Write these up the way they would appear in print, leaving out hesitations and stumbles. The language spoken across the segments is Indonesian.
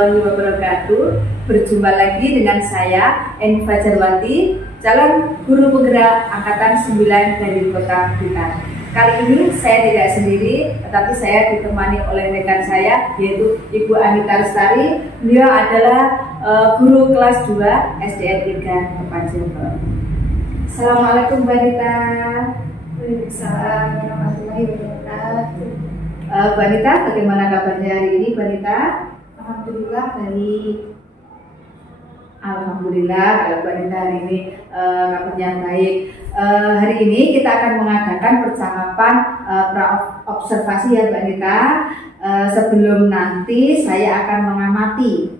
warahmatullahi wabarakatuh. Berjumpa lagi dengan saya, Eni Fajarwati, calon guru penggerak Angkatan 9 dari Kota Blitar. Kali ini saya tidak sendiri, tetapi saya ditemani oleh rekan saya, yaitu Ibu Anita Lestari. Beliau adalah guru kelas 2 SDN 3 Kepanjen. Assalamualaikum Mbak Anita. Waalaikumsalam warahmatullahi wabarakatuh. Mbak Anita, bagaimana kabarnya hari ini, Mbak Anita? Alhamdulillah baik. Alhamdulillah, kalau Mbak Anita hari ini kabarnya baik. Hari ini kita akan mengadakan percakapan pra-observasi ya Mbak Anita. Sebelum nanti saya akan mengamati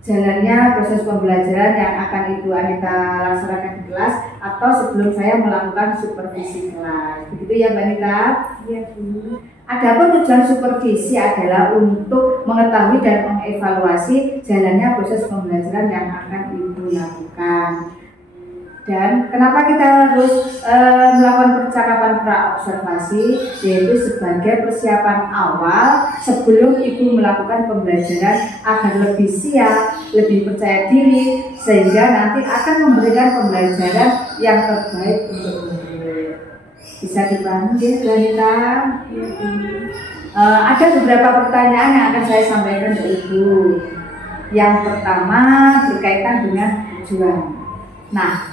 jalannya proses pembelajaran yang akan Ibu Anita laksanakan di kelas, atau sebelum saya melakukan supervisi kelas. Begitu ya Mbak Anita? Iya Bu. Adapun tujuan supervisi adalah untuk mengetahui dan mengevaluasi jalannya proses pembelajaran yang akan Ibu lakukan. Dan kenapa kita harus melakukan percakapan pra-observasi, yaitu sebagai persiapan awal sebelum Ibu melakukan pembelajaran agar lebih siap, lebih percaya diri, sehingga nanti akan memberikan pembelajaran yang terbaik untuk murid. Bisa dipahami ya, Bu Anita? Ada beberapa pertanyaan yang akan saya sampaikan ke Ibu. Yang pertama berkaitan dengan tujuan. Nah,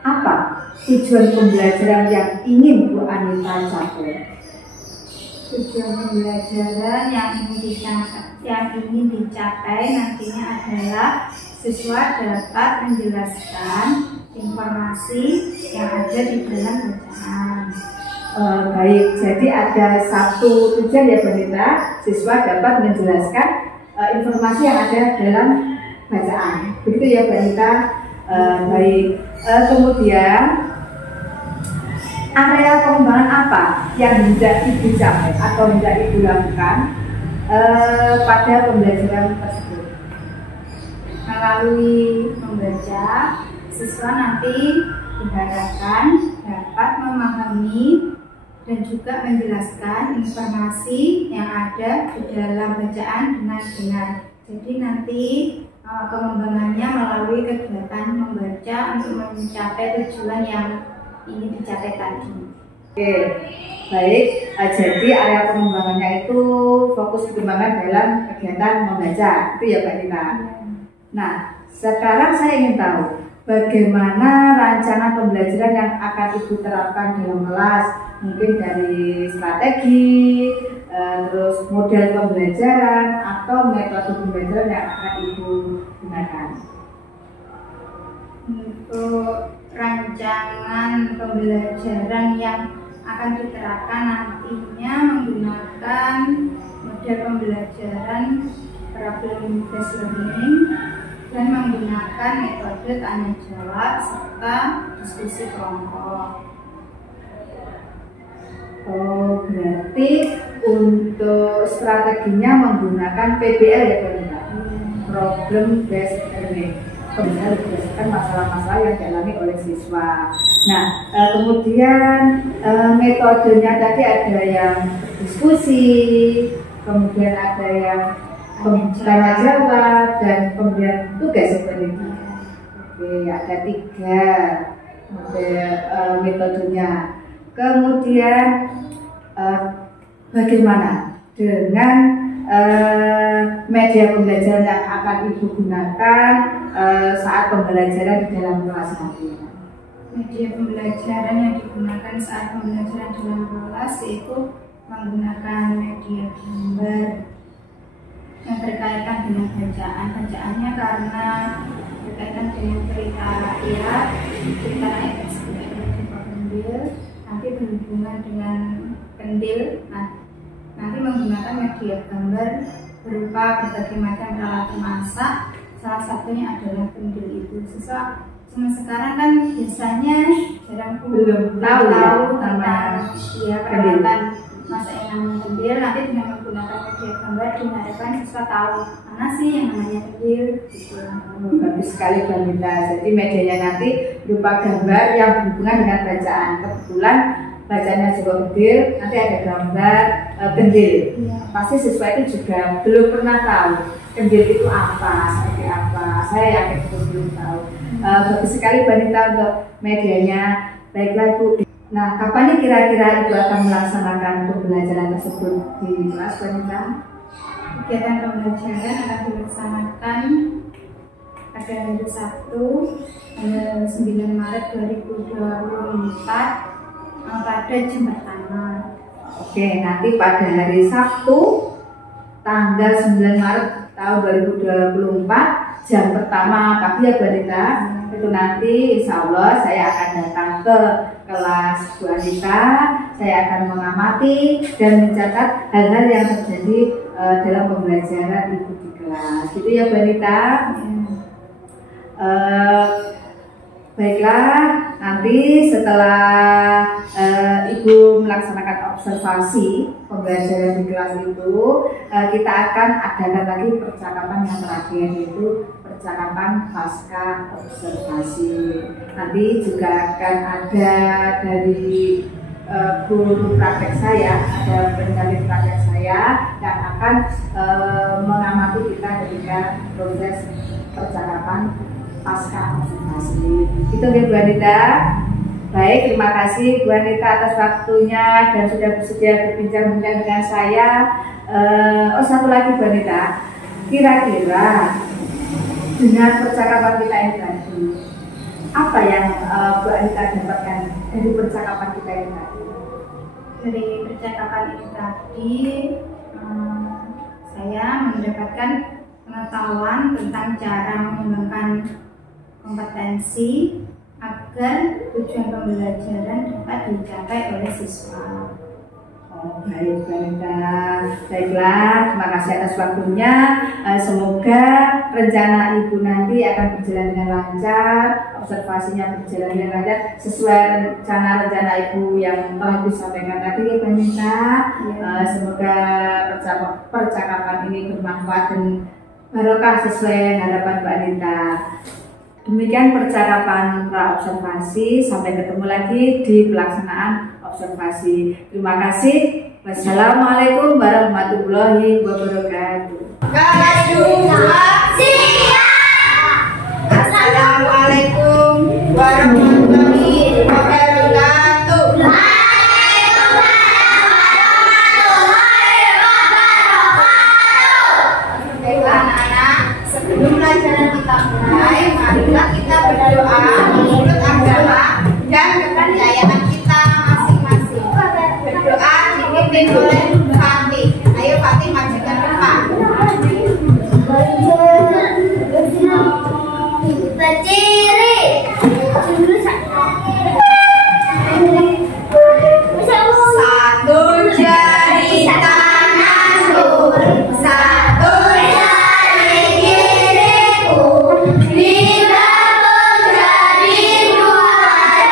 apa tujuan pembelajaran yang ingin Bu Anita capai? Tujuan pembelajaran yang ingin dicapai nantinya adalah siswa dapat menjelaskan informasi yang ada di dalam bacaan. Baik, jadi ada satu tujuan ya Bu Anita, siswa dapat menjelaskan informasi yang ada dalam bacaan. Begitu ya Bu Anita? Baik. Kemudian area pengembangan apa yang hendak Ibu capai atau hendak Ibu lakukan pada pembelajaran tersebut? Melalui membaca, siswa nanti diharapkan dapat memahami dan juga menjelaskan informasi yang ada di dalam bacaan dengan benar. Jadi nanti pengembangannya melalui kegiatan membaca untuk mencapai tujuan yang ingin dicapai tadi. Oke, baik. Jadi area pengembangannya itu fokus dikembangkan dalam kegiatan membaca, itu ya Mbak Anita. Nah, sekarang saya ingin tahu bagaimana rencana pembelajaran yang akan Ibu terapkan dalam kelas, mungkin dari strategi, terus model pembelajaran atau metode pembelajaran yang akan Ibu gunakan. Untuk rancangan pembelajaran yang akan diterapkan nantinya menggunakan model pembelajaran problem based learning dan menggunakan metode tanya jawab serta diskusi kelompok. Oh, berarti untuk strateginya menggunakan PBL ya Bu Anita? Problem based learning. Benar, berdasarkan masalah-masalah yang dialami oleh siswa. Nah, kemudian metodenya tadi ada yang diskusi, kemudian ada yang tanya jawab, dan pemberian tugas seperti itu. Oke, ada 3 model metodenya. Kemudian bagaimana dengan media pembelajaran yang akan Ibu gunakan saat pembelajaran di dalam kelas nanti? Media pembelajaran yang digunakan saat pembelajaran dalam kelas yaitu menggunakan media gambar yang berkaitan dengan bacaannya karena berkaitan dengan cerita rakyat seperti pendil, nanti berhubungan dengan pendil. Nah, nanti menggunakan media gambar berupa berbagai macam peralatan masak, salah satunya adalah pendil itu. Siswa zaman sekarang kan biasanya jarang belum tahu tentang peralatan masak yang namanya pendil. Nanti dengan menggunakan media gambar diharapkan siswa tahu mana sih yang namanya pendil. Bagus sekali Mbak Anita. Jadi medianya nanti berupa gambar yang berhubungan dengan bacaan. Kebetulan bacanya juga pendil, nanti ada gambar pendil. Pasti siswa itu juga belum pernah tahu Kendil itu apa, seperti apa, saya yakin itu belum tahu. Bagus sekali Bu Anita untuk medianya. Baiklah Bu. Nah, kapan nih kira-kira Ibu akan melaksanakan pembelajaran tersebut di kelas Bu Anita? Kegiatan pembelajaran akan dilaksanakan pada hari Sabtu, tanggal 9 Maret 2024 pada jam pertama. Oke, nanti pada hari Sabtu tanggal 9 Maret tahun 2024 jam pertama pagi ya Bu Anita. Itu nanti insya Allah saya akan datang ke kelas Bu Anita. Saya akan mengamati dan mencatat hal-hal yang terjadi dalam pembelajaran Ibu di kelas. Gitu ya Bu Anita. Baiklah, nanti setelah Ibu melaksanakan observasi pembelajaran di kelas itu, kita akan adakan lagi percakapan yang terakhir, yaitu percakapan pasca observasi. Nanti juga akan ada dari guru praktek saya, ada pendamping praktek saya yang akan mengamati kita ketika proses percakapan pasca observasi. Itu ya Bu Anita. Baik, terima kasih Bu Anita atas waktunya dan sudah bersedia berbincang-bincang dengan saya. Satu lagi Bu Anita, kira-kira dengan percakapan kita ini tadi, apa yang Bu Anita dapatkan dari percakapan kita ini tadi? Dari percakapan ini tadi, saya mendapatkan pengetahuan tentang cara mengembangkan kompetensi agar tujuan pembelajaran dapat dicapai oleh siswa. Oh, baik Bu Anita. Baiklah, terima kasih atas waktunya. Semoga rencana Ibu nanti akan berjalan dengan lancar, observasinya berjalan dengan lancar sesuai rencana Ibu yang telah disampaikan tadi ya Bu Anita. Semoga percakapan ini bermanfaat dan barokah sesuai harapan Bu Anita. Demikian percakapan pra-observasi. Sampai ketemu lagi di pelaksanaan observasi. Terima kasih. Wassalamualaikum warahmatullahi wabarakatuh. Kelas 2 siap. Assalamualaikum warahmatullahi wabarakatuh. Baiklah anak-anak, sebelum pelajaran kita mulai, marilah kita berdoa menurut agama dan kepercayaan kita masing-masing. Berdoa dipimpin oleh Fatih. Ayo Fatih maju ke depan. Berdiri. Satu jari tanganku, satu jari kiriku, digabung jadi dua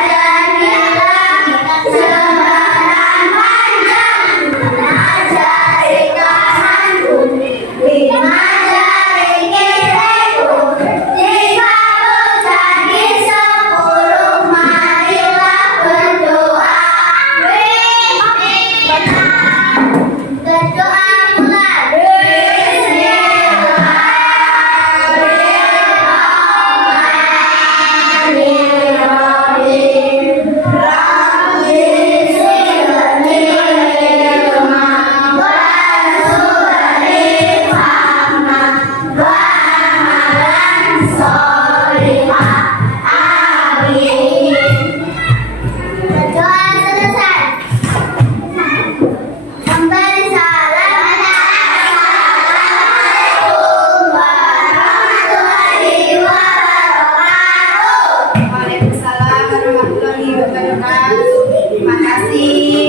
jadilah sembaran panjang. Lima jari kananku, lima jari kiriku, digabung jadi 10. Marilah berdoa. Berdoa mulai. Berdoa selesai. Kembali salam. Assalamualaikum warahmatullahi wabarakatuh. Waalaikumsalam warahmatullahi wabarakatuh. Terima kasih.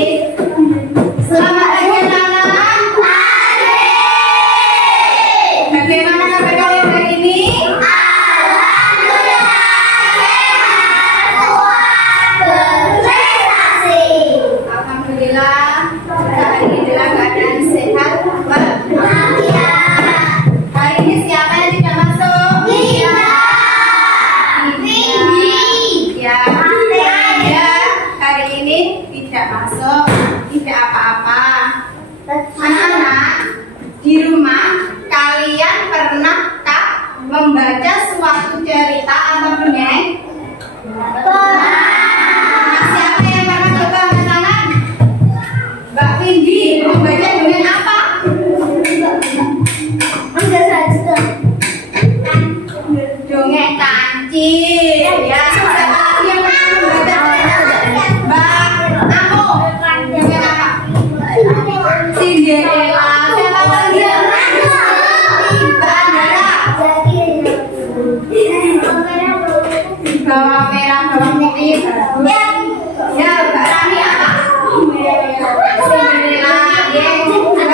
Selamat berkenalan. Bagaimana kabar kalian hari ini? Alhamdulillah sehat. cerita atau dongeng? Siapa yang pernah coba angkat tangan? Mbak Vindi, membaca dongeng apa? Dongeng kancil. Ya, siapa lagi yang pernah membaca dongeng? Mbak Amo, dongeng apa? Cinderella. Siapa lagi yang Mbak Andara? Bawang merah, bawang putih. Ya, Mbak Rani apa? Cinderella. Ya, dongeng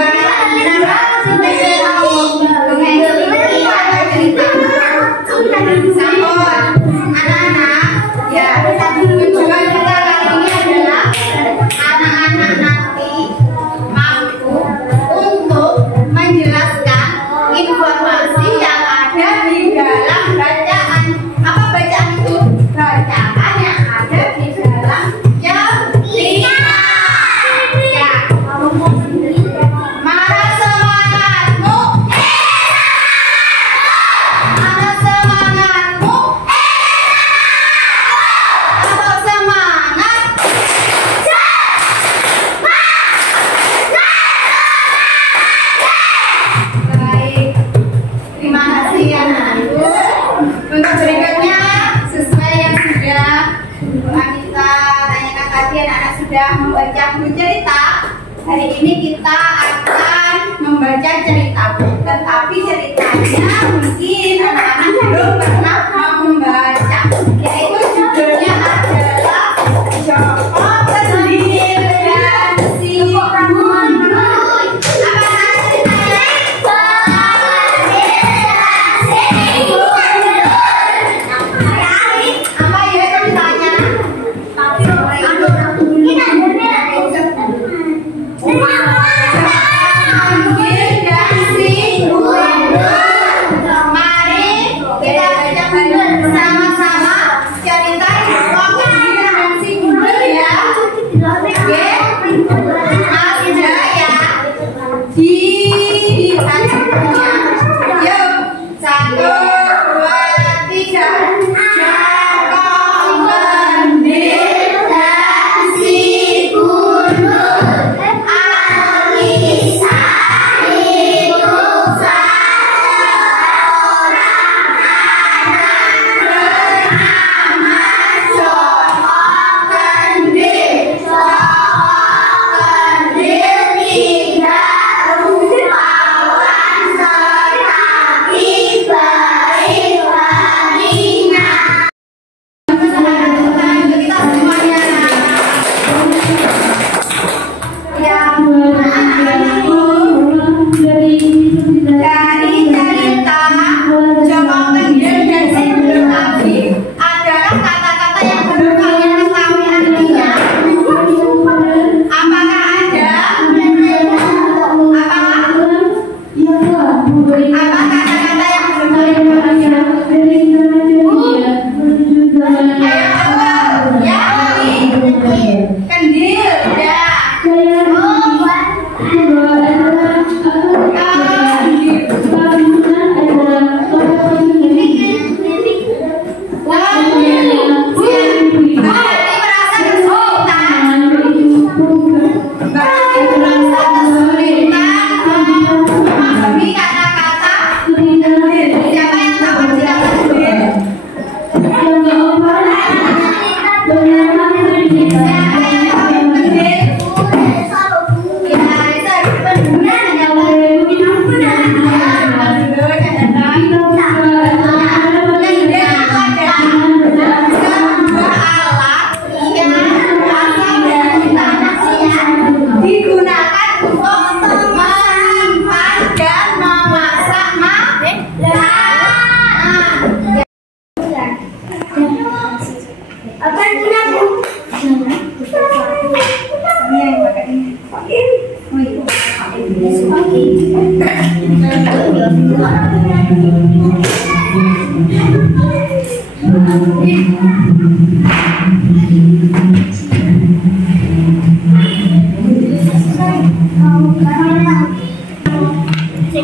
cerita. Sampun, anak-anak. Ya, tujuan kita kali ini adalah anak-anak nanti mampu untuk menjelaskan informasi yang ada di dalam bacaan. Apa bacaan itu? Bacaan yang ada di dalam cerita. Ya. Mana semangatmu? Mana semangatmu? Atau semangat? Baik, terima kasih anak-anakku. Untuk berikutnya, sesuai yang sudah Bu Anita tanyakan tadi, anak-anak sudah membaca buku cerita. Hari ini kita akan membaca cerita, tetapi ceritanya mungkin anak-anak belum pernah membaca. Yaitu judulnya adalah Joko Kendil dan Si Gundul. Apa ceritanya? Apa ya ceritanya? Mari kita baca bersama-sama cerita Joko Kendil dan Si Gundul ya. Oke, Mas Jaya di tangannya. Yuk, 1, 2, 3. Joko Kendil dan Si Gundul. Alisa itu seorang anak bernama Joko Kendil. Joko Kendil tidak rupawan tetapi baik hatinya. Untuk kita semuanya. Yang dari cerita Joko Kendil dan Si Gundul tadi adalah kata-kata yang belum kalian ketahui artinya. Apakah ada? Apa kata-kata yang belum kalian ketahui? Ya, Kendil, ya. Sing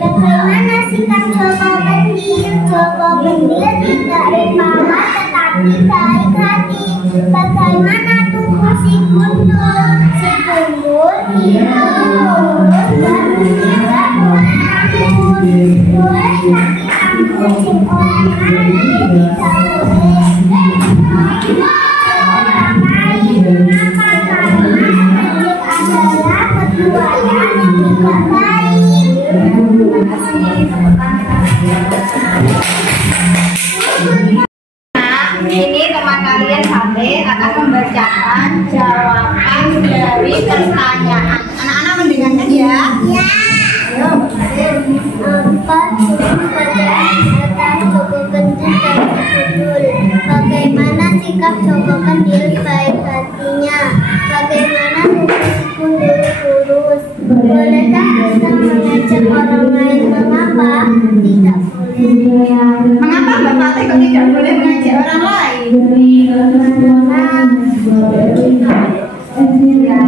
Bagaimana sikap Joko Bendir? Joko Bendir tidak rupawan tetapi baik hati. Bagaimana tubuh si Gundul? Si Gundul tidak lurus dan tidak mengatur. Boleh tak kita memuji orang lain? Tidak boleh. Orang lain mengapa? Karena memuji adalah keduanya yang tidak baik. Nah, ini teman kalian sampai akan membacakan jawaban dari pertanyaan. Anak-anak mendengarkan ya? Ya. Empat pertanyaan tentang Joko Bendir dan si Gundul. Bagaimana sikap Joko Bendir? Baik hatinya. Bagaimana tubuh si Gundul? Lurus. Bolehkah kita mengajak orang lain? Mengapa? Tidak boleh. Mengapa Bapak Teh kok tidak boleh mengajak orang lain? Ya,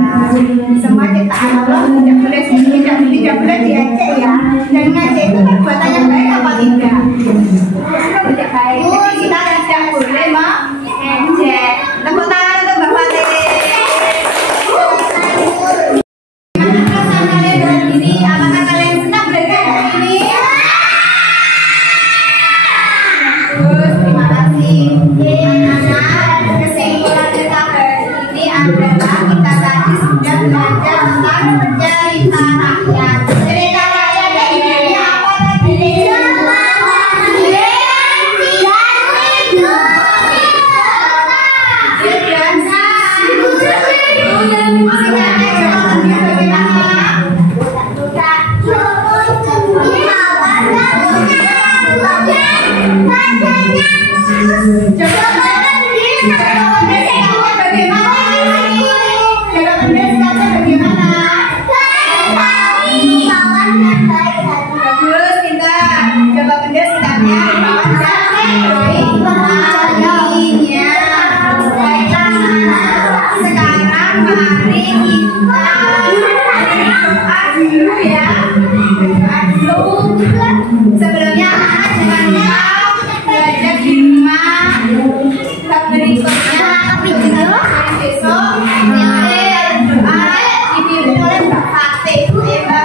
semua ciptaan Allah tidak boleh diajak ya. Dan ngajak itu perbuatan yang baik apa tidak? Tidak baik. Jadi kita tidak boleh mengajak. Tepuk tangan untuk Bapak Teh. Gimana perasaan kalian berdiri? Apakah kalian senang belajar hari ini? Bagus, terima kasih. Anak-anak, kesimpulan kita hari ini adalah kita tadi sudah belajar tentang cerita rakyat. Cerita rakyat dari diri apa tadi? Sebelumnya jangan lupa belajar di rumah. Berikutnya besok doa dipimpin oleh Mbak Fatih. Berdoa.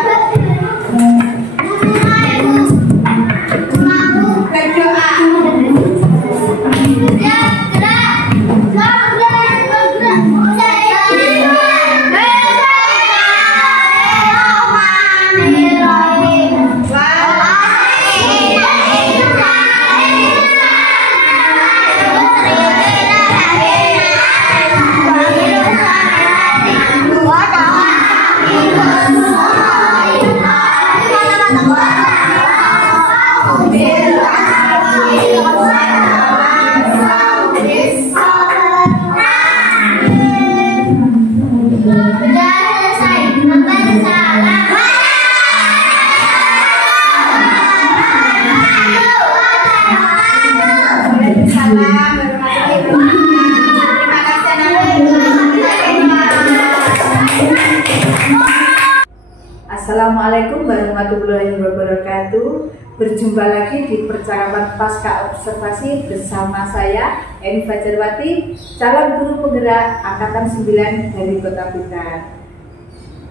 Assalamualaikum warahmatullahi wabarakatuh. Berjumpa lagi di percakapan pasca observasi bersama saya Eni Fajarwati, calon guru penggerak angkatan 9 dari Kota Blitar.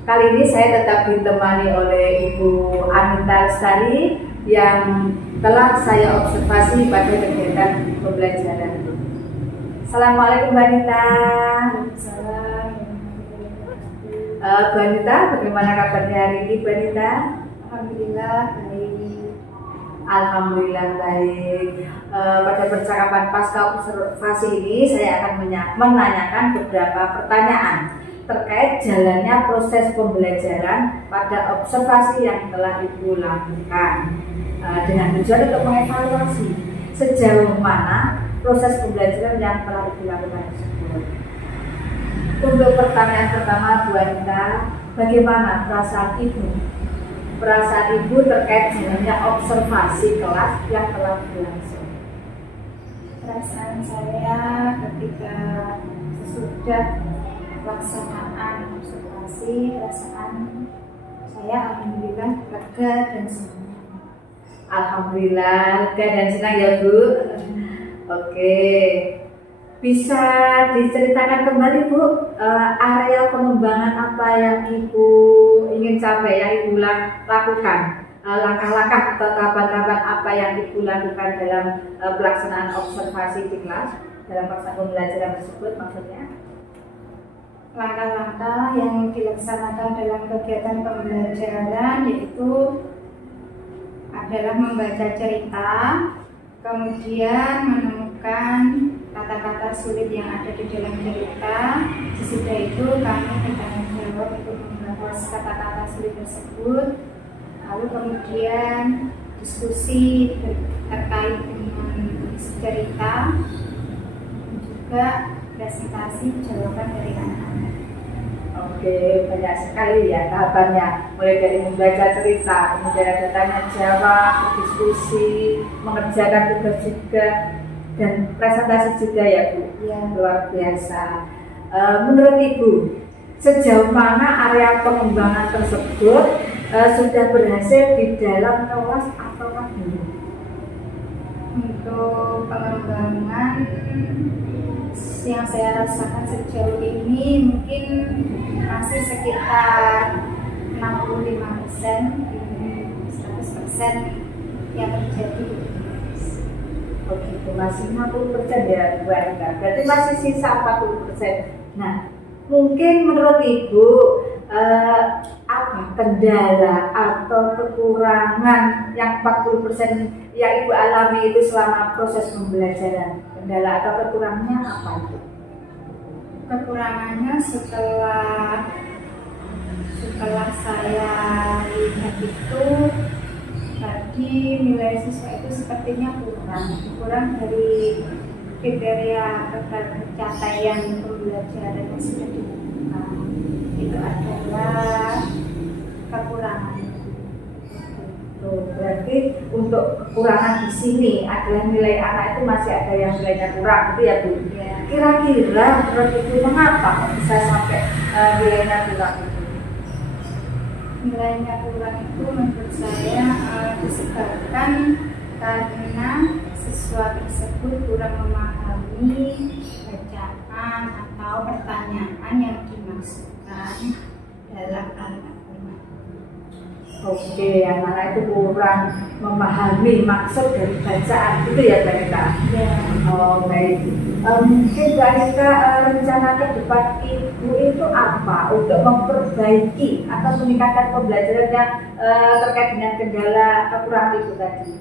Kali ini saya tetap ditemani oleh Ibu Anita Lestari yang telah saya observasi pada kegiatan pembelajaran. Assalamualaikum Mbak Anita. Bu Anita, bagaimana kabarnya hari ini Bu Anita? Alhamdulillah baik. Alhamdulillah baik. Pada percakapan pasca observasi ini saya akan menanyakan beberapa pertanyaan terkait jalannya proses pembelajaran pada observasi yang telah Ibu lakukan dengan tujuan untuk mengevaluasi sejauh mana proses pembelajaran yang telah Ibu lakukan tersebut. Untuk pertanyaan pertama Bu Anita, bagaimana perasaan Ibu? Perasaan Ibu terkait jalannya observasi kelas yang telah berlangsung. perasaan saya ketika sesudah pelaksanaan observasi, perasaan saya alhamdulillah lega dan senang. Alhamdulillah lega dan senang ya Bu. Oke, bisa diceritakan kembali Bu, area pengembangan apa yang Ibu ingin capai, yang Ibu lakukan, langkah-langkah atau tahapan-tahapan apa yang Ibu lakukan dalam pelaksanaan observasi di kelas, dalam pelaksanaan pembelajaran tersebut maksudnya? Langkah-langkah yang dilaksanakan dalam kegiatan pembelajaran yaitu adalah membaca cerita, kemudian menemukan kata-kata sulit yang ada di dalam cerita. Sesudah itu kami bertanya jawab untuk membahas kata-kata sulit tersebut, lalu kemudian diskusi terkait dengan isi cerita, dan juga presentasi jawaban dari anak-anak. Oke, banyak sekali ya tahapannya, mulai dari membaca cerita, kemudian ada tanya jawab, diskusi, mengerjakan tugas juga, dan presentasi juga ya Bu. Ya. Luar biasa. Menurut Ibu, sejauh mana area pengembangan tersebut sudah berhasil di dalam kelas atau belum? Untuk pengembangan yang saya rasakan sejauh ini mungkin masih sekitar 65%, 100% yang terjadi. Oh gitu, masih 60% ya Bu Erika, berarti masih sisa 40%. Nah, mungkin menurut Ibu apa kendala atau kekurangan yang 40% yang Ibu alami itu selama proses pembelajaran? Kendala atau kekurangannya apa itu? Kekurangannya setelah saya lihat itu tadi nilai siswa itu sepertinya kurang dari kriteria pencapaian pembelajaran yang sudah dilakukan. Itu adalah kekurangan. Berarti untuk kekurangan di sini adalah nilai anak itu masih ada yang nilainya kurang, gitu ya Bu? Ya. Kira-kira menurut Ibu mengapa kok bisa sampai nilainya kurang itu? Nilainya kurang itu menurut saya disebabkan karena siswa tersebut kurang memahami bacaan atau pertanyaan yang dimaksudkan dalam kalimat. Oke, anak-anak itu kurang memahami maksud dari bacaan, gitu ya Mbak Rika? Ya. Oh baik. Mungkin Mbak Rika rencana ke depan Ibu itu apa untuk memperbaiki atau meningkatkan pembelajaran yang terkait dengan kendala kekurangan itu tadi?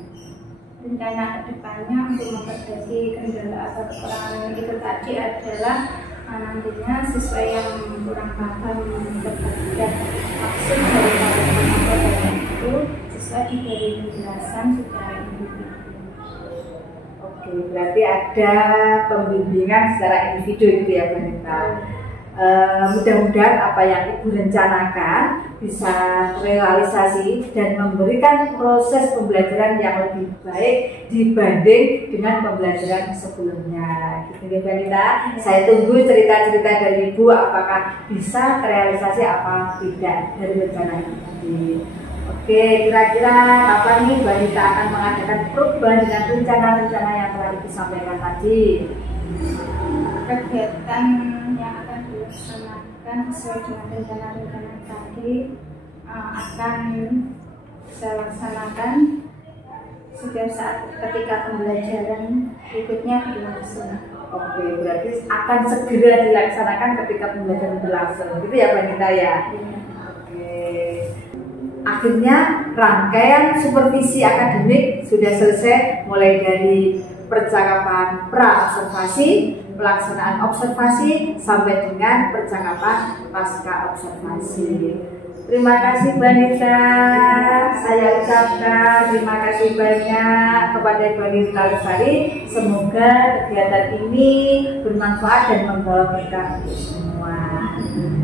Rencana kedepannya untuk memperbaiki kendala atau kekurangan itu tadi adalah nantinya siswa yang kurang paham terhadap maksud dari kalimat itu siswa diberi penjelasan secara individu. Oke, berarti ada pembimbingan secara individu itu ya Bu Rika. Mudah-mudahan apa yang Ibu rencanakan bisa realisasi dan memberikan proses pembelajaran yang lebih baik dibanding dengan pembelajaran sebelumnya. Gitu ya Mbak Rita. Saya tunggu cerita-cerita dari Ibu apakah bisa realisasi apa tidak dari rencana ini. Oke, kira-kira kapan nih Mbak Rita akan mengadakan perubahan dengan rencana-rencana yang telah Ibu sampaikan tadi? Kegiatan yang akan dilaksanakan sesuai dengan rencana-rencana tadi akan saya laksanakan setiap saat ketika pembelajaran berikutnya berlangsung. Oke, berarti akan segera dilaksanakan ketika pembelajaran berlangsung, gitu ya Mbak Rita ya? Oke. Akhirnya rangkaian supervisi akademik sudah selesai, mulai dari percakapan pra-observasi, pelaksanaan observasi, sampai dengan percakapan pasca observasi. Terima kasih Mbak Nita, saya ucapkan terima kasih banyak kepada Mbak Nita Lestari. Semoga kegiatan ini bermanfaat dan membawa berkah untuk semua.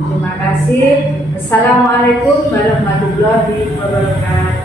Terima kasih. Assalamualaikum warahmatullahi wabarakatuh.